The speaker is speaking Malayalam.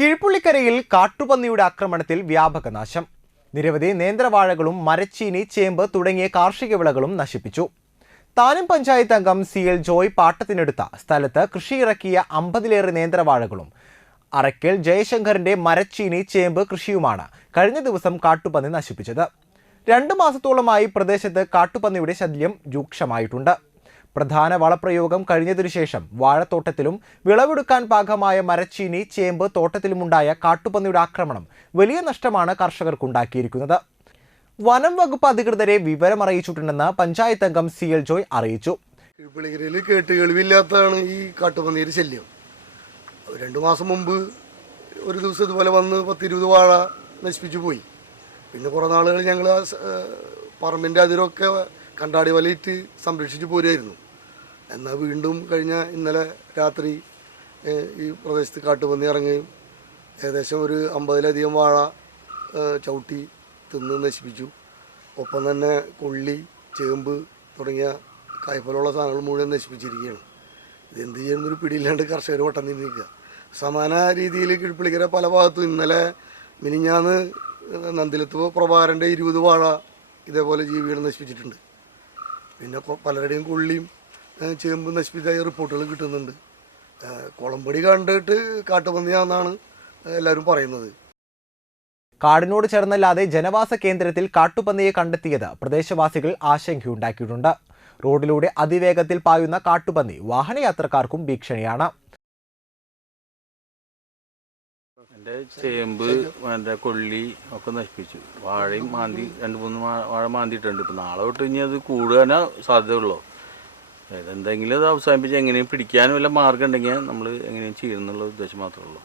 കീഴ്പുള്ളിക്കരയിൽ കാട്ടുപന്നിയുടെ ആക്രമണത്തിൽ വ്യാപക നാശം. നിരവധി നേന്ത്രവാഴകളും മരച്ചീനി ചേമ്പ് തുടങ്ങിയ കാർഷിക വിളകളും നശിപ്പിച്ചു. താനം പഞ്ചായത്ത് അംഗം സി എൽ ജോയ് പാട്ടത്തിനെടുത്ത സ്ഥലത്ത് കൃഷിയിറക്കിയ അമ്പതിലേറെ നേന്ത്രവാഴകളും അറയ്ക്കൽ ജയശങ്കറിന്റെ മരച്ചീനി ചേമ്പ് കൃഷിയുമാണ് കഴിഞ്ഞ ദിവസം കാട്ടുപന്നി നശിപ്പിച്ചത്. രണ്ടു മാസത്തോളമായി പ്രദേശത്ത് കാട്ടുപന്നിയുടെ ശല്യം രൂക്ഷമായിട്ടുണ്ട്. പ്രധാന വളപ്രയോഗം കഴിഞ്ഞതിനു ശേഷം വാഴത്തോട്ടത്തിലും വിളവെടുക്കാൻ പാകമായ മരച്ചീനി ചേമ്പ് തോട്ടത്തിലുമുണ്ടായ കാട്ടുപന്നിയുടെ ആക്രമണം വലിയ നഷ്ടമാണ് കർഷകർക്കുണ്ടാക്കിയിരിക്കുന്നത്. വനം വകുപ്പ് അധികൃതരെ വിവരമറിയിച്ചിട്ടുണ്ടെന്ന് പഞ്ചായത്ത് അംഗം സി എൽ ജോയ് അറിയിച്ചു. കേട്ട് കേൾവില്ലാത്തതാണ് ഈ കാട്ടുപന്നിയുടെ ശല്യം. രണ്ടു മാസം മുമ്പ് ഒരു ദിവസം ഇതുപോലെ വന്ന് പത്തിരുപത് വാഴ നശിപ്പിച്ചു പോയി. പിന്നെ കുറേ നാളുകൾ ഞങ്ങൾ പറമ്പിന്റെ അതിരൊക്കെ കണ്ടാടി വലയിട്ട് സംരക്ഷിച്ചു പോരുമായിരുന്നു എന്നാൽ വീണ്ടും കഴിഞ്ഞ ഇന്നലെ രാത്രി ഈ പ്രദേശത്ത് കാട്ടുപന്നി ഇറങ്ങുകയും ഏകദേശം ഒരു അമ്പതിലധികം വാഴ ചവിട്ടി തിന്ന് നശിപ്പിച്ചു. ഒപ്പം തന്നെ കൊള്ളി ചേമ്പ് തുടങ്ങിയ കായ്ഫലമുള്ള സാധനങ്ങൾ മുഴുവൻ നശിപ്പിച്ചിരിക്കുകയാണ്. ഇത് ചെയ്യുന്നൊരു പിടിയില്ലാണ്ട് കർഷകർ വട്ടം നിൽക്കുക സമാന രീതിയിൽ കിഴപ്പിളിക്കര പല ഭാഗത്തും ഇന്നലെ മിനിഞ്ഞാന്ന് നന്ദിലത്ത് പ്രഭാരന്റെ ഇരുപത് വാഴ ഇതേപോലെ ജീവികൾ നശിപ്പിച്ചിട്ടുണ്ട്. പിന്നെ പലരുടെയും കൊള്ളിയും ചേമ്പ് ചേമ്പും നശിപ്പിച്ച റിപ്പോർട്ടുകൾ കിട്ടുന്നുണ്ട്. കുളമ്പടി കണ്ടിട്ട് കാട്ടുപന്നിയാണെന്നാണ് എല്ലാവരും പറയുന്നത്. കാടിനോട് ചേർന്നല്ലാതെ ജനവാസ കേന്ദ്രത്തിൽ കാട്ടുപന്നിയെ കണ്ടെത്തിയത് പ്രദേശവാസികൾ ആശങ്കയുണ്ടാക്കിയിട്ടുണ്ട്. റോഡിലൂടെ അതിവേഗത്തിൽ പായുന്ന കാട്ടുപന്നി വാഹനയാത്രക്കാർക്കും ഭീഷണിയാണ്. എന്റെ ചേമ്പ് എന്റെ കൊള്ളി ഒക്കെ നശിപ്പിച്ചു. വാഴയും മാന്തി രണ്ട് മൂന്ന് വാഴ മാന്തിയിട്ടുണ്ട്. ഇപ്പം നാളെ തൊട്ട് ഇനി അത് കൂടുതലാ സാധ്യതയുള്ളൂ എന്തെങ്കിലും അത് അവസാനിപ്പിച്ച് എങ്ങനെയും പിടിക്കാനും വല്ല മാർഗം ഉണ്ടെങ്കിൽ നമ്മൾ എങ്ങനെയും ചെയ്യണം എന്നുള്ള ഉദ്ദേശം മാത്രമേ ഉള്ളൂ.